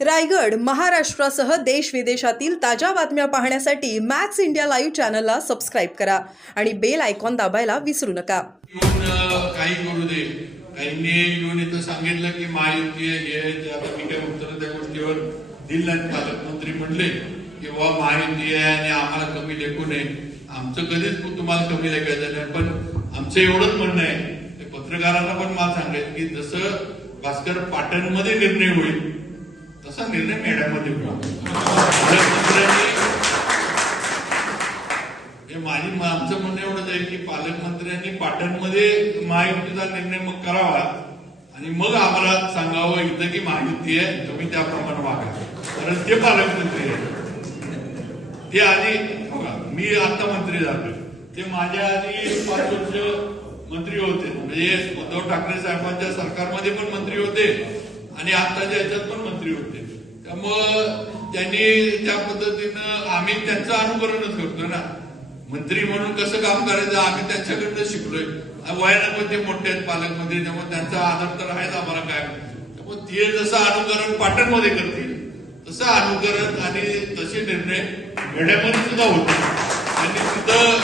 रायगड महाराष्ट्रासह देश विदेशातील ताज्या बातम्या पाहण्यासाठी मॅक्स इंडिया लाईव्ह चॅनलला सबस्क्राईब करा आणि बेल आयकॉन दाबायला विसरू नका. काही करू दे. काहींनी येऊन इथं सांगितलं की महायुती आहे, हे आता मी काय उत्तर त्या गोष्टीवर दिलं नाही. पालकमंत्री म्हणले की बाबा महायुती आहे आणि आम्हाला कमी लेखू नये. आमचं कधीच तुम्हाला कमी लेखायचं नाही पण आमचं एवढंच म्हणणं आहे. पत्रकारांना पण मला सांगायचं की जसं भास्कर पाटणमध्ये निर्णय होईल तसा निर्णय मेढ्यामध्ये होईल हे माझी आमचं म्हणणं एवढंच आहे की पालकमंत्र्यांनी पाटणमध्ये महायुतीचा निर्णय मग करावा आणि मग आम्हाला सांगावं इथं की महायुती आहे तुम्ही त्याप्रमाणे वागा. कारण ते पालकमंत्री आहे ते आधी बघा, मी आता मंत्री झालो ते माझ्या आधी पाच वर्ष मंत्री होते. म्हणजे उद्धव ठाकरे साहेबांच्या सरकारमध्ये पण मंत्री होते. आणि आताच्या याच्यात पण मंत्री होते. त्यामुळं त्यांनी त्या पद्धतीनं आम्ही त्यांचं अनुकरणच करतो ना. मंत्री म्हणून कसं काम करायचं? आम्ही त्यांच्याकडनं शिकलोय. वयानं पण ते मोठे आहेत पालकमंत्री त्यामुळे त्यांचा आदर तर आहेच आम्हाला काय त्यामुळे ते जसं अनुकरण पाटणमध्ये करतील तसं अनुकरण आणि तसे निर्णय घेण्यामध्ये सुद्धा होते आणि तिथं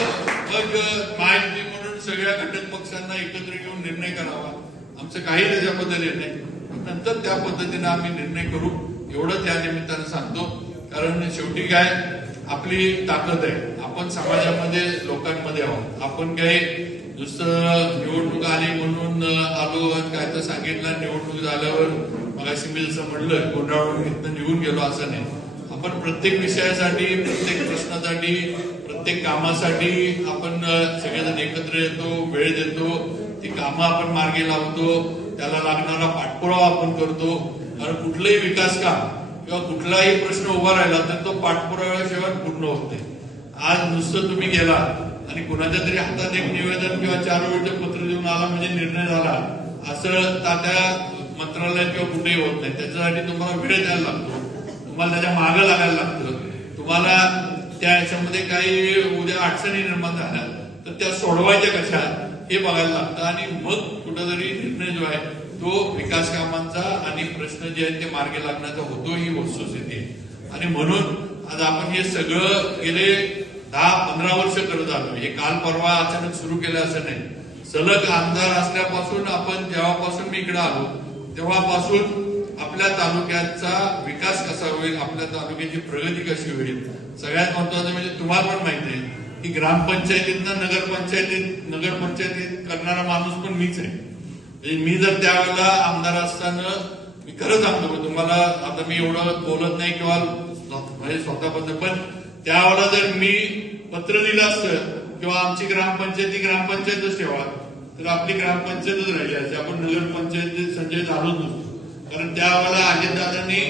मग महायुती म्हणून सगळ्या घटक पक्षांना एकत्र घेऊन निर्णय करावा. आमचं काही त्याच्याबद्दल येत नाही. नंतर त्या पद्धतीने आम्ही निर्णय करू. एवढं या निमित्तानं सांगतो. कारण शेवटी काय आपली ताकद आहे. आपण समाजामध्ये लोकांमध्ये आहोत. आपण काही नुसतं निवडणूक आली म्हणून आलो काय तर सांगितलं निवडणूक झाल्यावर मगाशी मी जसं म्हणलं गोंधळून इथनं निघून गेलो असं नाही. आपण प्रत्येक विषयासाठी प्रत्येक प्रश्नासाठी प्रत्येक कामासाठी आपण सगळेजण एकत्र येतो वेळ देतो. ती कामं आपण मार्गी लावतो. त्याला लागणारा पाठपुरावा आपण करतो. कारण कुठलंही विकास काम किंवा कुठलाही प्रश्न उभा राहिला तर तो पाठपुराव्याशिवाय पूर्ण होत नाही. आज नुसतं तुम्ही गेला आणि कुणाच्या तरी हातात एक निवेदन किंवा चार वेळचं पत्र देऊन आला म्हणजे निर्णय झाला असं तात्या मंत्रालयात किंवा कुठेही होत नाही. त्याच्यासाठी तुम्हाला वेळ द्यायला लागतो. तुम्हाला त्याच्या मागं लागायला लागतं. तुम्हाला त्या याच्यामध्ये काही उद्या अडचणी निर्माण झाल्या तर त्या सोडवायच्या कशा हे बघायला लागतं. आणि मग कुठंतरी निर्णय जो आहे तो विकास कामांचा आणि प्रश्न जे आहेत ते मार्गे लागण्याचा होतो ही वस्तुस्थिती आहे. आणि म्हणून आज आपण हे सगळं गेले दहा पंधरा वर्ष करत आलो. हे काल परवा अचानक सुरू केलं असं नाही. सलग आमदार असल्यापासून आपण जेव्हापासून मी इकडे आलो तेव्हापासून आपल्या तालुक्याचा विकास कसा होईल आपल्या तालुक्याची प्रगती कशी होईल सगळ्यात महत्वाचं म्हणजे तुम्हाला पण माहिती आहे की ग्रामपंचायतीतनं नगरपंचायतीत नगरपंचायतीत करणारा माणूस पण मीच आहे. म्हणजे मी जर त्यावेळेला आमदार असताना मी खरं सांगतो तुम्हाला आता मी एवढं बोलत नाही किंवा म्हणजे स्वतःबद्दल पण त्यावेळेला जर मी पत्र दिलं असतं किंवा आमची ग्रामपंचायती ग्रामपंचायतच ठेवा तर आपली ग्रामपंचायतच राहिली असते आपण नगरपंचायतीत संजय झालोच नसतो कारण त्यावेळेला अजितदादांनी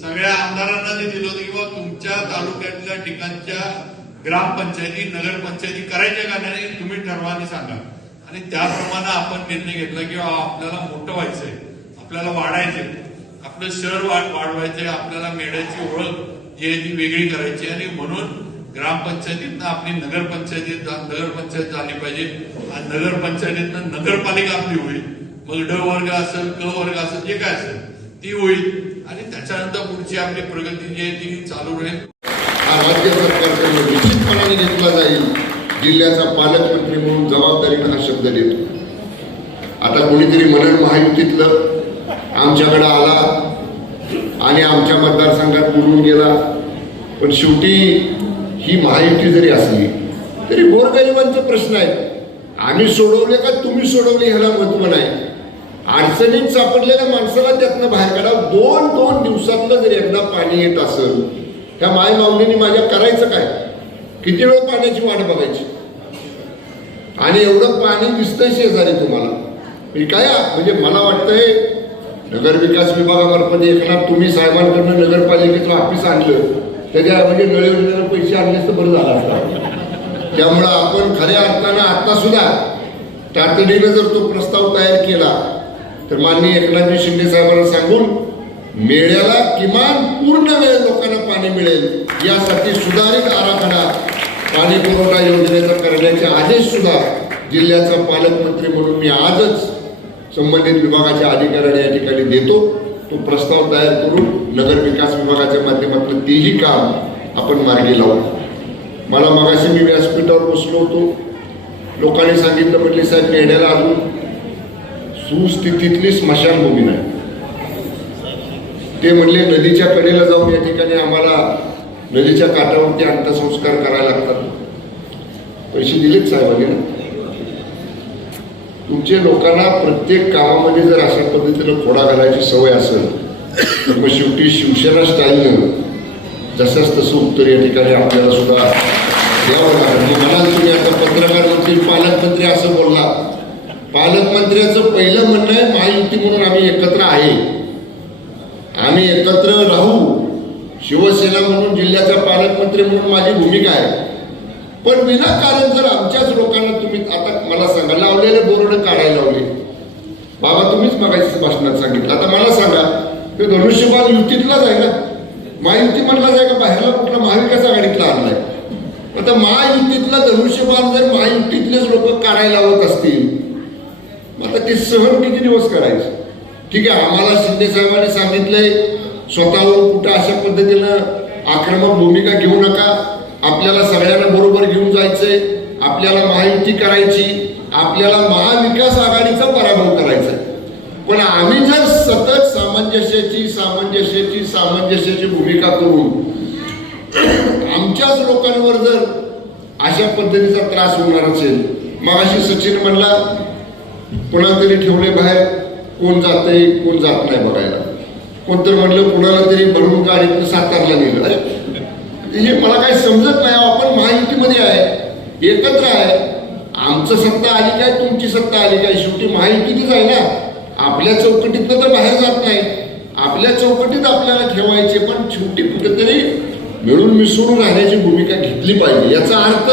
सगळ्या आमदारांना जे दिलं होतं किंवा तुमच्या तालुक्यातल्या ठिकाणच्या ग्रामपंचायती नगरपंचायती करायच्या का नाही तुम्ही ठरवाने सांगा. आणि त्याप्रमाणे आपण निर्णय घेतला की आपल्याला मोठं व्हायचंय आपल्याला वाढायचंय. आपलं शहर वाढवायचंय आपल्याला मेढ्याची ओळख जी आहे ती वेगळी करायची आणि म्हणून ग्रामपंचायतीतनं आपली नगरपंचायतीत नगरपंचायत झाली पाहिजे. आणि नगरपंचायतीतनं नगरपालिका आपली होईल. मग ड वर्ग असेल क वर्ग असेल जे काय असेल ती होईल. आणि त्याच्यानंतर पुढची आपली प्रगती जी आहे ती चालू राहील. हा राज्य सरकारकडून निश्चितपणाने घेतला जाईल जिल्ह्याचा पालकमंत्री म्हणून जबाबदारीनं हा शब्द देतो. आता कोणीतरी मनन महायुतीतलं आमच्याकडे आला आणि आमच्या मतदारसंघात बुडून गेला पण शेवटी ही महायुती जरी असली तरी गोरगरिबांचा प्रश्न आहे. आम्ही सोडवले का तुम्ही सोडवले ह्याला महत्त्व नाही. अडचणीत सापडलेल्या माणसाला त्यातनं बाहेर काढा दोन दोन दिवसातलं जर एकदा पाणी येत असेल त्या माय माऊलीने माझ्या करायचं काय? किती वेळ पाण्याची वाट बघायची? आणि एवढं पाणी दिसतंय शेजारी तुम्हाला. मी काय म्हणजे मला वाटतंय नगर विकास विभागामार्फत एकनाथ तुम्ही साहेबांकडनं नगरपालिकेचं ऑफिस आणलं. त्याच्या म्हणजे नळ पैसे आणले तर बरं झालं असतं. त्यामुळं आपण खऱ्या अर्थानं आता सुद्धा तातडीनं जर तो प्रस्ताव तयार केला तर माननीय एकनाथजी शिंदे साहेबांना सांगून मेळ्याला किमान पूर्ण वेळ लोकांना पाणी मिळेल. यासाठी सुधारित आराखडा पाणी पुरवठा योजनेचा करण्याचे आदेश सुद्धा जिल्ह्याचा पालकमंत्री म्हणून मी आजच संबंधित विभागाच्या अधिकाऱ्यांना या ठिकाणी देतो. तो प्रस्ताव तयार करून नगर विकास विभागाच्या माध्यमातून तेही काम आपण मार्गी लावू. मला मगाशी मी व्यासपीठावर बसलो होतो. लोकांनी सांगितलं म्हटले साहेब नेण्याला अजून सुस्थितीतली स्मशानभूमी नाही. ते म्हणले नदीच्या कडेला जाऊन या ठिकाणी आम्हाला नदीच्या काठावरती अंत्यसंस्कार करायला लागतात. पैसे दिलेत साहेबांनी ना? तुमचे लोकांना प्रत्येक कामामध्ये जर अशा पद्धतीनं खोडा घालायची सवय असेल तर मग शेवटी शिवसेना स्टाईलनं जसंच तसं उत्तर या ठिकाणी आपल्याला सुद्धा द्यावं लागेल. मला तुम्ही आता पत्रकार मंत्री पालकमंत्री असं बोलला. पालकमंत्र्याचं पहिलं म्हणणं आहे महायुती म्हणून आम्ही एकत्र आहे. आम्ही एकत्र राहू. शिवसेना म्हणून जिल्ह्याचा पालकमंत्री म्हणून माझी भूमिका आहे. पण विनाकारण जर आमच्याच लोकांना तुम्ही आता मला सांगा लावलेले बोर्ड काढायला लावले. बाबा तुम्हीच मागायचं भाषणात सांगितलं. आता मला सांगा ते धनुष्यबाण युतीतलाच आहे ना? महायुती म्हटलाच आहे का? बाहेरला कुठला महाविकास आघाडीतला आणलाय. आता महायुतीतला धनुष्यबाण जर महायुतीतलेच लोक काढायला लावत असतील आता ते सहन किती दिवस करायचं? ठीक आहे आम्हाला शिंदे साहेबांनी सांगितलंय स्वतःहून कुठं अशा पद्धतीनं आक्रमक भूमिका घेऊ नका. आपल्याला सगळ्यांना बरोबर घेऊन जायचंय आपल्याला महायुती करायची आपल्याला महाविकास आघाडीचा पराभव करायचा आहे. पण आम्ही जर सतत सामंजस्याची सामंजस्याची सामंजस्याची भूमिका करून आमच्याच लोकांवर जर अशा पद्धतीचा त्रास होणार असेल मग अशी सचिन म्हणला कोणातरी ठेवले बाहेर. कोण जातंय कोण जात नाही बघायला. कोणतरी म्हटलं कुणाला तरी भरून गाडीतून सातारला नेलं. अरे हे मला काही समजत नाही आपण महायुतीमध्ये आहे एकत्र आहे. आमचं सत्ता आली काय तुमची सत्ता आली काय? शेवटी महायुतीतच आहे ना. आपल्या चौकटीतनं तर बाहेर जात नाही. आपल्या चौकटीत आपल्याला ठेवायचे पण शेवटी कुठेतरी मिळून मिसळून राहण्याची भूमिका घेतली पाहिजे. याचा अर्थ